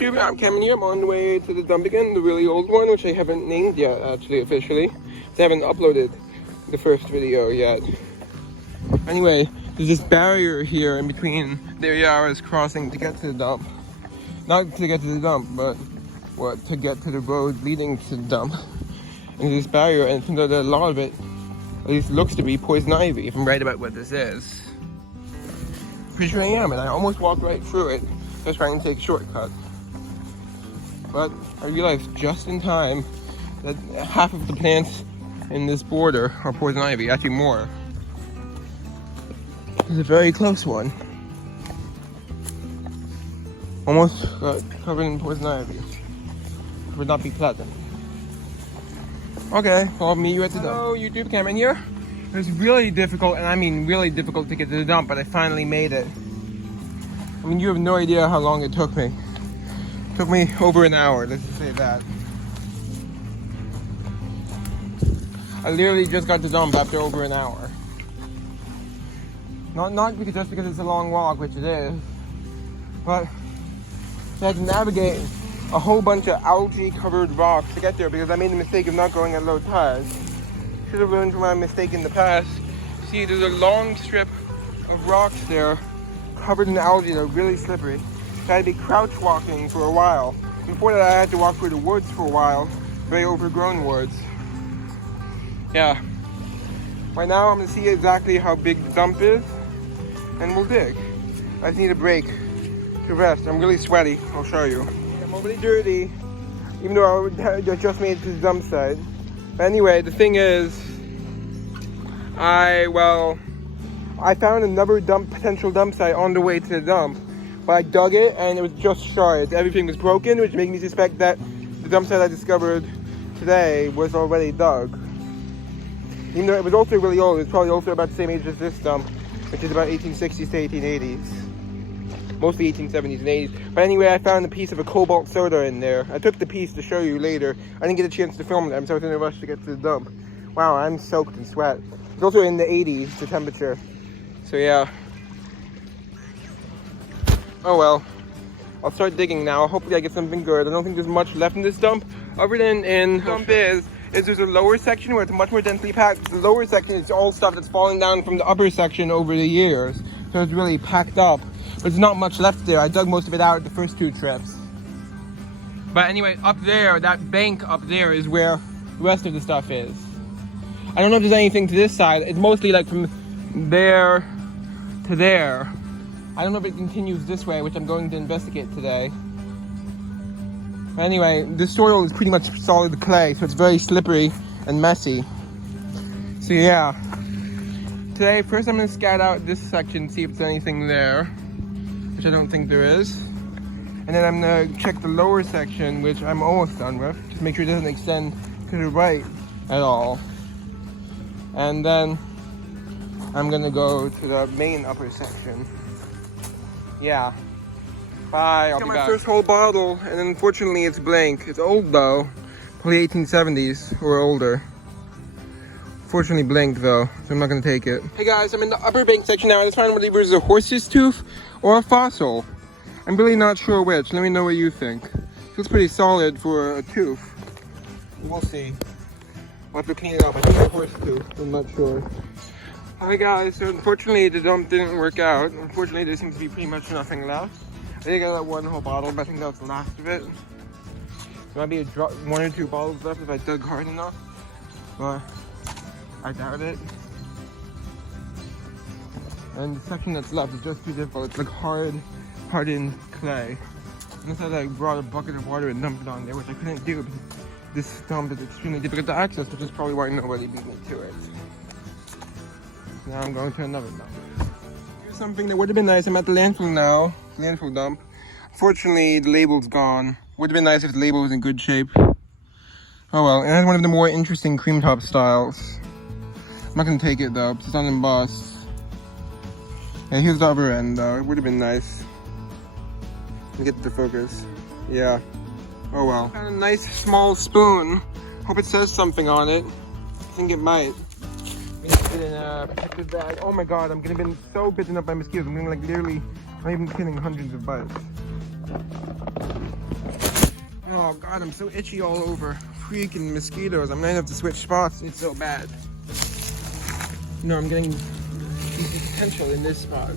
YouTube, I'm Cameron here. I'm on the way to the dump again, the really old one, which I haven't named yet, actually, officially. I haven't uploaded the first video yet. Anyway, there's this barrier here in between the area I was crossing to get to the dump. Not to get to the dump, but to get to the road leading to the dump. And there's this barrier, and it turns out that a lot of it, at least looks to be poison ivy, if I'm right about what this is. Pretty sure I am, and I almost walked right through it. I was trying to take a shortcut. But I realized just in time that half of the plants in this border are poison ivy, actually more. It's a very close one. Almost covered in poison ivy. It would not be pleasant. Okay, well, I'll meet you at the dump. Hello, YouTube, Cameron here. It was really difficult, and I mean really difficult to get to the dump, but I finally made it. I mean, you have no idea how long it took me. It took me over an hour, let's just say that. I literally just got to the dump after over an hour. Not because just because it's a long walk, which it is, but I had to navigate a whole bunch of algae-covered rocks to get there because I made the mistake of not going at low tide. Should have learned from my mistake in the past. See, there's a long strip of rocks there covered in algae that are really slippery. So I had to be crouch walking for a while. Before that, I had to walk through the woods for a while, very overgrown woods. Yeah. Right now, I'm gonna see exactly how big the dump is, and we'll dig. I just need a break to rest. I'm really sweaty. I'll show you. I'm already dirty, even though I just made it to the dump site. But anyway, the thing is, I found another potential dump site on the way to the dump, but I dug it and it was just shards. Everything was broken, which made me suspect that the dump site I discovered today was already dug. Even though it was also really old, it was probably also about the same age as this dump, which is about 1860s to 1880s. Mostly 1870s and 80s. But anyway, I found a piece of a cobalt soda in there. I took the piece to show you later. I didn't get a chance to film them, so I was in a rush to get to the dump. Wow, I'm soaked in sweat. It's also in the 80s, the temperature. So yeah. Oh well. I'll start digging now. Hopefully I get something good. I don't think there's much left in this dump. Other than the dump is there's a lower section where it's much more densely packed. The lower section is all stuff that's falling down from the upper section over the years. So it's really packed up. But there's not much left there. I dug most of it out the first two trips. But anyway, up there, that bank up there is where the rest of the stuff is. I don't know if there's anything to this side. It's mostly like from there to there. I don't know if it continues this way, which I'm going to investigate today. But anyway, this soil is pretty much solid clay, so it's very slippery and messy. So yeah. Today, first I'm going to scout out this section, see if there's anything there, which I don't think there is. And then I'm going to check the lower section, which I'm almost done with, just make sure it doesn't extend to the right at all. And then I'm going to go to the main upper section. Yeah. Bye, I'll be back. I got my first whole bottle, and unfortunately it's blank. It's old though, probably 1870s or older. Fortunately blank though, so I'm not gonna take it. Hey guys, I'm in the upper bank section now. I just found whether it was a horse's tooth or a fossil. I'm really not sure which. Let me know what you think. Feels pretty solid for a tooth. We'll see. We'll have to clean it up. I think it's a horse tooth. I'm not sure. Hi guys, so unfortunately the dump didn't work out. Unfortunately there seems to be pretty much nothing left. I think I got one whole bottle, but I think that's the last of it. There might be one or two bottles left if I dug hard enough. But I doubt it. And the section that's left is just too difficult. It's like hardened clay. Unless I brought a bucket of water and dumped it on there, which I couldn't do because this dump is extremely difficult to access, which is probably why nobody beat me to it. Now I'm going to another dump. Here's something that would have been nice. I'm at the landfill now. Landfill dump. Unfortunately, the label's gone. Would have been nice if the label was in good shape. Oh well, it has one of the more interesting cream top styles. I'm not gonna take it though, it's unembossed. Yeah, here's the other end though. It would have been nice. Let me get the focus. Yeah. Oh well. Got a nice small spoon. Hope it says something on it. I think it might. I'm gonna put it in a protective bag. Oh my god, I'm gonna be so bitten up by mosquitoes. I'm gonna like literally, I'm not even kidding, hundreds of bites. Oh god, I'm so itchy all over. Freaking mosquitoes. I'm gonna have to switch spots. It's so bad. No, I'm getting potential in this spot.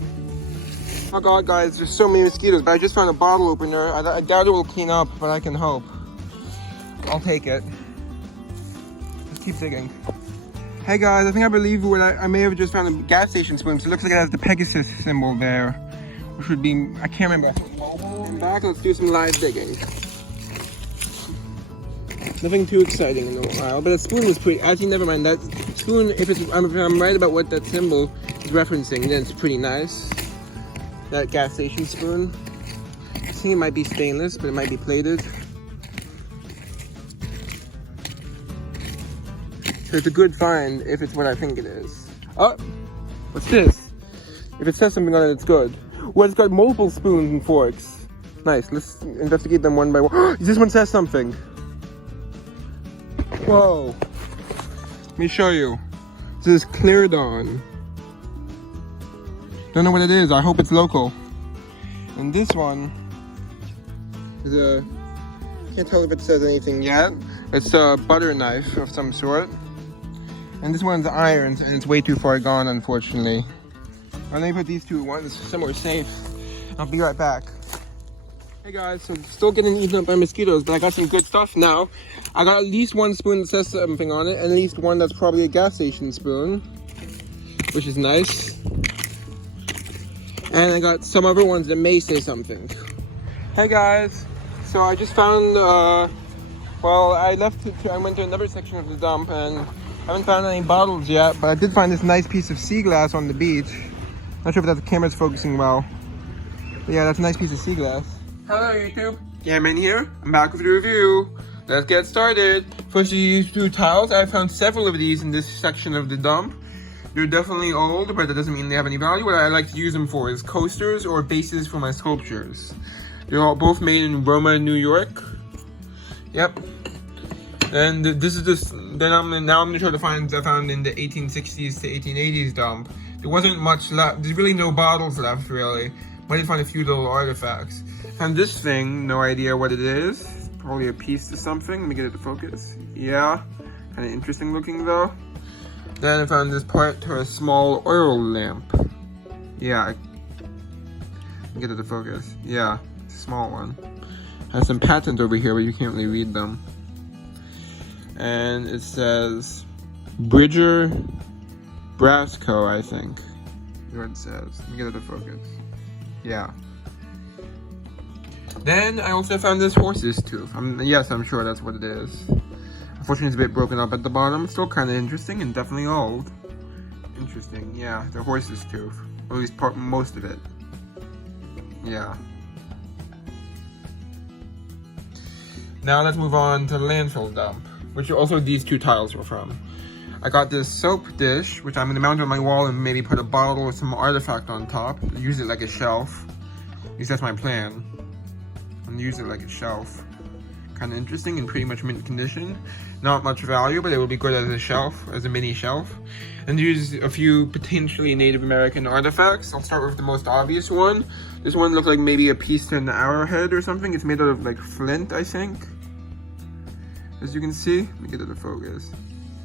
Oh god, guys, there's so many mosquitoes, but I just found a bottle opener. I doubt it will clean up, but I can hope. I'll take it. Let's keep digging. Hey guys, I believe what I may have just found a gas station spoon. So it looks like it has the Pegasus symbol there, which would be, I can't remember. And back, let's do some live digging. Nothing too exciting in a while, but the spoon was pretty. Actually, never mind. That spoon, if I'm right about what that symbol is referencing, then it's pretty nice. That gas station spoon. I think it might be stainless, but it might be plated. So it's a good find if it's what I think it is. Oh, what's this? If it says something on it, it's good. Well, it's got multiple spoons and forks. Nice. Let's investigate them one by one. This one says something. Whoa. Let me show you. This is Clear Dawn. Don't know what it is. I hope it's local. And this one is a, can't tell if it says anything yet. It's a butter knife of some sort. And this one's irons, and it's way too far gone, unfortunately. Well, let me put these two ones somewhere safe. I'll be right back. Hey guys, so still getting eaten up by mosquitoes, but I got some good stuff now. I got at least one spoon that says something on it, and at least one that's probably a gas station spoon, which is nice. And I got some other ones that may say something. Hey guys, so I just found, well, I went to another section of the dump, and I haven't found any bottles yet, but I did find this nice piece of sea glass on the beach. Not sure if that the camera's focusing well. But yeah, that's a nice piece of sea glass. Hello YouTube, Cameron here. I'm back with a review. Let's get started. First, these two tiles. I found several of these in this section of the dump. They're definitely old, but that doesn't mean they have any value. What I like to use them for is coasters or bases for my sculptures. They're all both made in Roma, New York. Yep. And this is just, now I'm gonna try to find, I found in the 1860s to 1880s dump. There wasn't much left. There's really no bottles left, really. But I did find a few little artifacts. Found this thing, no idea what it is. Probably a piece to something. Let me get it to focus. Yeah, kind of interesting looking though. Then I found this part to a small oil lamp. Yeah, let me get it to focus. Yeah, it's a small one. Has some patents over here, but you can't really read them. And it says Bridger Brasco, I think. That's what it says. Let me get it to focus. Yeah. Then I also found this horse's tooth. Yes, I'm sure that's what it is. Unfortunately, it's a bit broken up at the bottom. Still kind of interesting and definitely old. Interesting, yeah. The horse's tooth. Or at least most of it. Yeah. Now let's move on to the Landfill Dump, which also these two tiles were from. I got this soap dish, which I'm going to mount on my wall and maybe put a bottle or some artifact on top. Use it like a shelf. At least that's my plan. And use it like a shelf. Kind of interesting and pretty much mint condition. Not much value, but it will be good as a shelf, as a mini shelf. And use a few potentially Native American artifacts. I'll start with the most obvious one. This one looks like maybe a piece to an arrowhead or something. It's made out of like flint, I think. As you can see, let me get it to focus.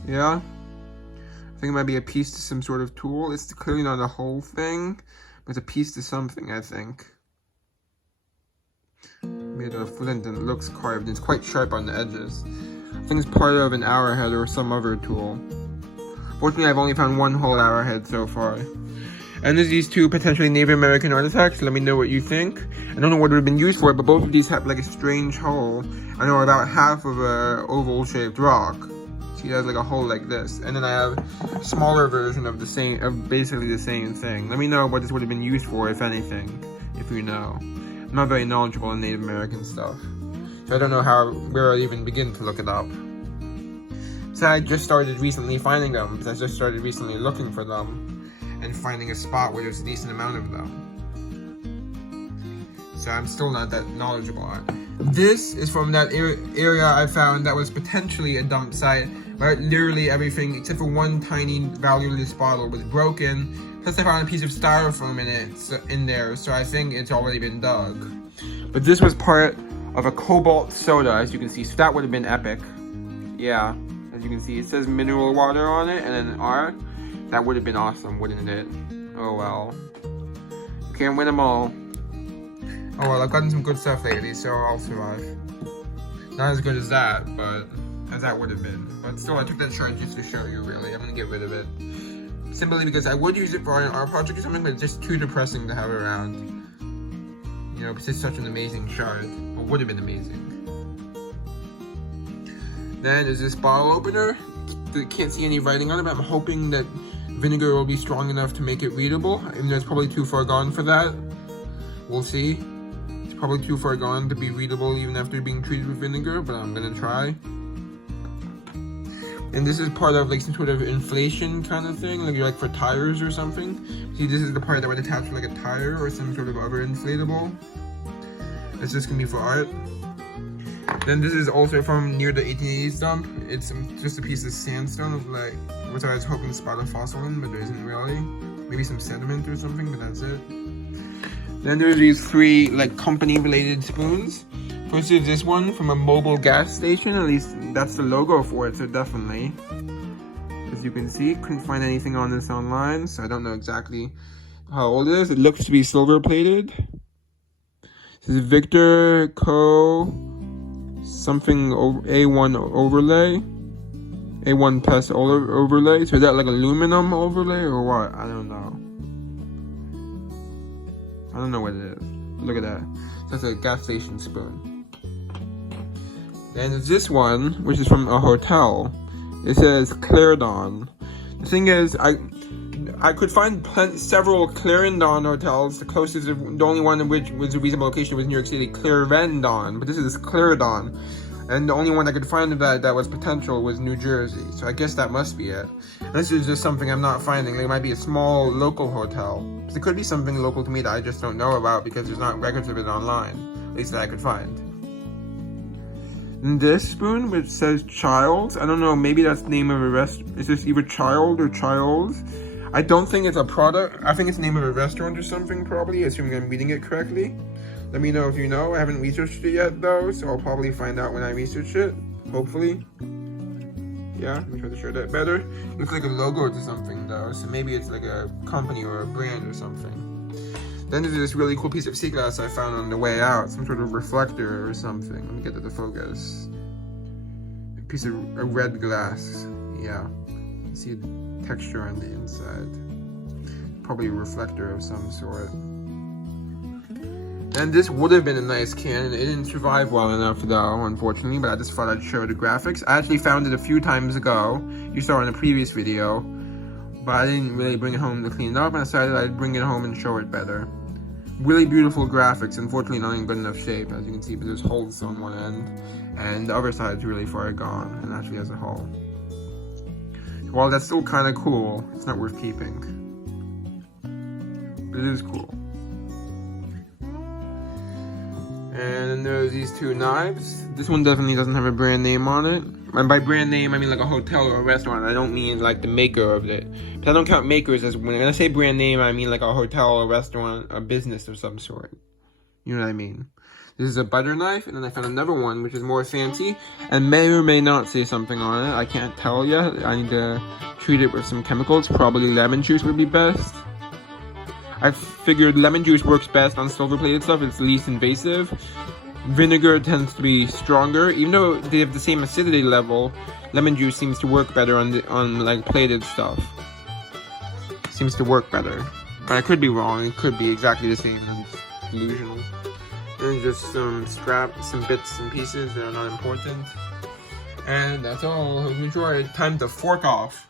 Yeah. I think it might be a piece to some sort of tool. It's clearly not the whole thing, but it's a piece to something, I think. Made out of flint and it looks carved. It's quite sharp on the edges. I think it's part of an arrowhead or some other tool. Fortunately, I've only found one whole arrowhead so far. And there's these two potentially Native American artifacts. Let me know what you think. I don't know what it would have been used for, but both of these have like a strange hole. I know about half of a oval-shaped rock. See, it has like a hole like this. And then I have a smaller version of the same, of basically the same thing. Let me know what this would have been used for, if anything, if you know. I'm not very knowledgeable in Native American stuff, so I don't know where I'd even begin to look it up. So I just started recently finding them, because I just started recently looking for them, and finding a spot where there's a decent amount of them. So I'm still not that knowledgeable on it. This is from that area I found that was potentially a dump site, where literally everything except for one tiny valueless bottle was broken. Plus I found a piece of styrofoam in there, so I think it's already been dug. But this was part of a cobalt soda, as you can see. So that would have been epic. Yeah, as you can see, it says mineral water on it and then an R. That would have been awesome, wouldn't it? Oh well. You can't win them all. Oh well, I've gotten some good stuff lately, so I'll survive. Not as good as that, but as that would have been. But still, I took that shard just to show you, really. I'm gonna get rid of it. Simply because I would use it for an art project or something, but it's just too depressing to have around. You know, because it's such an amazing shard. Or would have been amazing. Then there's this bottle opener. Can't see any writing on it, but I'm hoping that vinegar will be strong enough to make it readable. Even though it's probably too far gone for that. We'll see. It's probably too far gone to be readable even after being treated with vinegar, but I'm gonna try. And this is part of like some sort of inflation kind of thing, like for tires or something. See, this is the part that would attach to like a tire or some sort of other inflatable. It's just gonna be for art. Then this is also from near the 1880s dump. It's just a piece of sandstone of like, which I was hoping to spot a fossil in, but there isn't really. Maybe some sediment or something, but that's it. Then there's these 3 like company related spoons. First is this one from a mobile gas station, at least that's the logo for it, so definitely. As you can see, couldn't find anything on this online, so I don't know exactly how old it is. It looks to be silver plated. This is Victor Co. something A1 overlay. A1 plus overlay. So is that like aluminum overlay or what? I don't know. I don't know what it is. Look at that. That's a gas station spoon. And there's this one, which is from a hotel. It says Clarendon. The thing is, I could find several Clarendon hotels. The closest, the only one in which was a reasonable location was New York City, Clarendon. But this is Clarendon. And the only one I could find of that was potential was New Jersey. So I guess that must be it. And this is just something I'm not finding. Like, it might be a small local hotel. So it could be something local to me that I just don't know about because there's not records of it online. At least that I could find. And this spoon, which says Childs, I don't know, maybe that's the name of a restaurant. Is this either Child or Childs? I don't think it's a product. I think it's the name of a restaurant or something, probably, assuming I'm reading it correctly. Let me know if you know. I haven't researched it yet, though, so I'll probably find out when I research it. Hopefully. Yeah, let me try to show that better. Looks like a logo to something, though, so maybe it's like a company or a brand or something. Then there's this really cool piece of sea glass I found on the way out. Some sort of reflector or something. Let me get to the focus. A piece of a red glass. Yeah. You see the texture on the inside. Probably a reflector of some sort. And this would have been a nice can. It didn't survive well enough though, unfortunately, but I just thought I'd show the graphics. I actually found it a few times ago. You saw in a previous video. But I didn't really bring it home to clean it up, and I decided I'd bring it home and show it better. Really beautiful graphics, unfortunately not in good enough shape, as you can see, but there's holes on one end, and the other side's really far gone, and actually has a hole. While that's still kind of cool, it's not worth keeping. But it is cool. And then there's these 2 knives. This one definitely doesn't have a brand name on it. And by brand name, I mean like a hotel or a restaurant. I don't mean like the maker of it. But I don't count makers as, when I say brand name, I mean like a hotel, a restaurant, a business of some sort. You know what I mean? This is a butter knife, and then I found another one which is more fancy and may or may not say something on it. I can't tell yet. I need to treat it with some chemicals. Probably lemon juice would be best. I figured lemon juice works best on silver-plated stuff. It's least invasive. Vinegar tends to be stronger, even though they have the same acidity level. Lemon juice seems to work better on like plated stuff. Seems to work better, but I could be wrong. It could be exactly the same and delusional. And just some scraps, some bits and pieces that are not important. And that's all. Hope you enjoyed. Time to fork off.